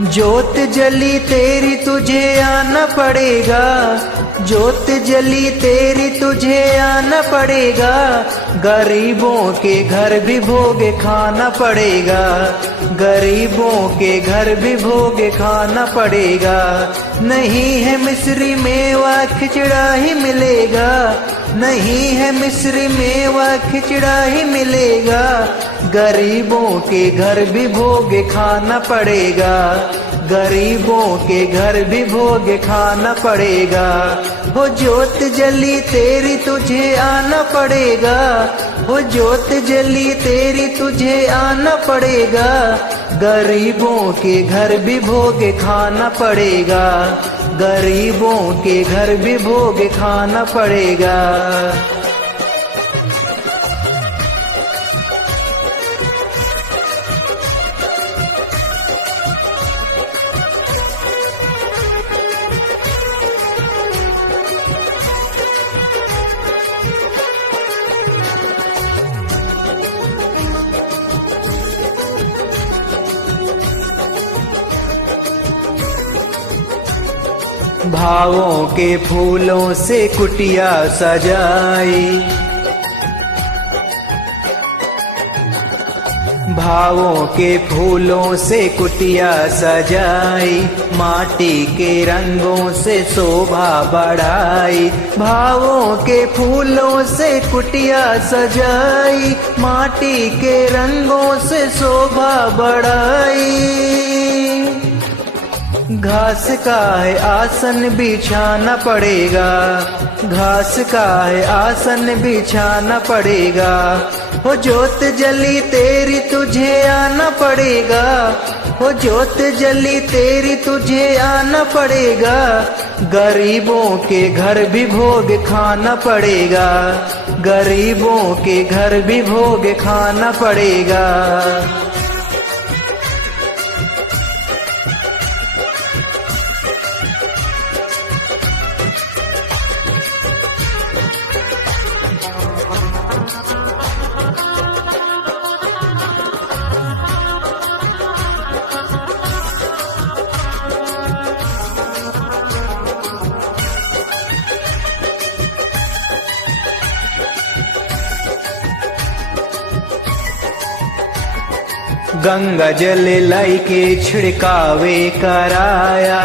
जोत जली तेरी तुझे आना पड़ेगा, जोत जली तेरी तुझे आना पड़ेगा। गरीबों के घर भी भोग खाना पड़ेगा, गरीबों के घर भी भोग खाना पड़ेगा। नहीं है मिस्री मेवा खिचड़ा ही मिलेगा, नहीं है मिस्री मेवा खिचड़ा ही मिलेगा। गरीबों के घर भी भोग खाना पड़ेगा, गरीबों के घर भी भोग खाना पड़ेगा। वो जोत जली तेरी तुझे आना पड़ेगा, वो जोत जली तेरी तुझे आना पड़ेगा। गरीबों के घर भी भोग खाना पड़ेगा, गरीबों के घर भी भोग खाना पड़ेगा। भावों के फूलों से कुटिया सजाई, भावों के फूलों से कुटिया सजाई। माटी के रंगों से शोभा बढ़ाई, भावों के फूलों से कुटिया सजाई। माटी के रंगों से शोभा बढ़ाई। घास का है आसन बिछाना पड़ेगा, घास का है आसन बिछाना पड़ेगा। वो जोत जली तेरी तुझे आना पड़ेगा, वो जोत जली तेरी तुझे आना पड़ेगा। गरीबों के घर भी भोग खाना पड़ेगा, गरीबों के घर भी भोग खाना पड़ेगा। गंगा जल लाई के छिड़कावे कराया,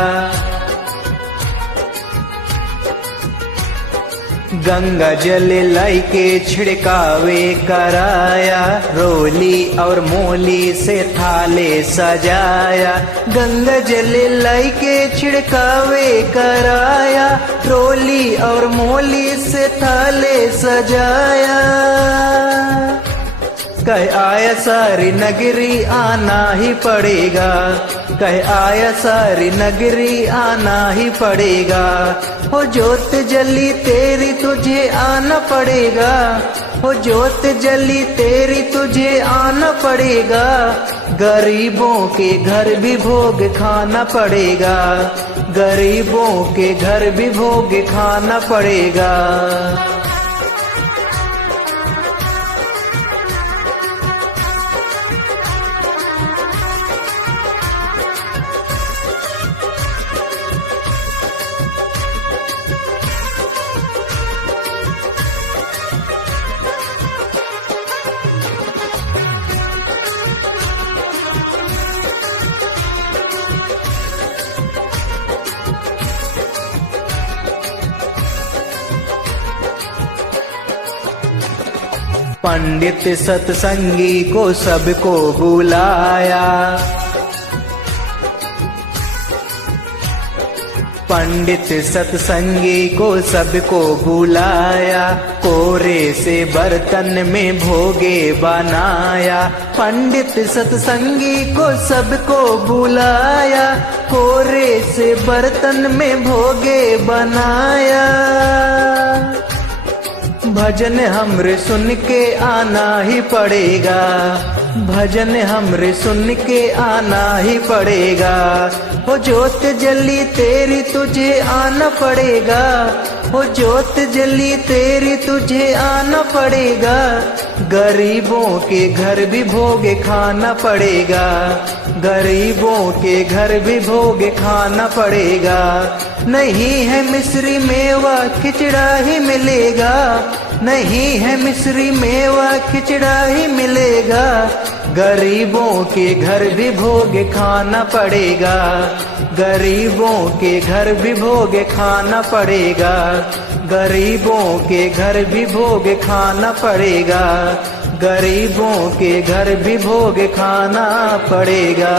गंगा जल लाई के छिड़कावे कराया। रोली और मोली से थाले सजाया, गंगा जल लाई के छिड़कावे कराया। रोली और मोली से थाले सजाया। कह आया सारी नगरी आना ही पड़ेगा, कह आया सारी नगरी आना ही पड़ेगा। हो जोत जली तेरी तुझे आना पड़ेगा, हो जोत जली तेरी तुझे आना पड़ेगा। गरीबों के घर भी भोग खाना पड़ेगा, गरीबों के घर भी भोग खाना पड़ेगा। पंडित सत्संगी को सबको बुलाया, पंडित सत्संगी को सबको बुलाया। कोरे से बर्तन में भोगे बनाया, पंडित सत्संगी को सबको बुलाया। कोरे से बर्तन में भोगे बनाया। भजन हमरे सुन के आना ही पड़ेगा, भजन हमरे सुन के आना ही पड़ेगा। हो जोत जली तेरी तुझे आना पड़ेगा, वो जोत जली तेरी तुझे आना पड़ेगा, गरीबों के घर भी भोगे खाना पड़ेगा, गरीबों के घर भी भोगे खाना पड़ेगा। नहीं है मिस्री मेवा खिचड़ा ही मिलेगा, नहीं है मिस्री मेवा खिचड़ा ही मिलेगा, गरीबों के घर भी भोगे खाना पड़ेगा, गरीबों के घर भी भोगे खाना पड़ेगा, गरीबों के घर भी भोगे खाना पड़ेगा, गरीबों के घर भी भोगे खाना पड़ेगा।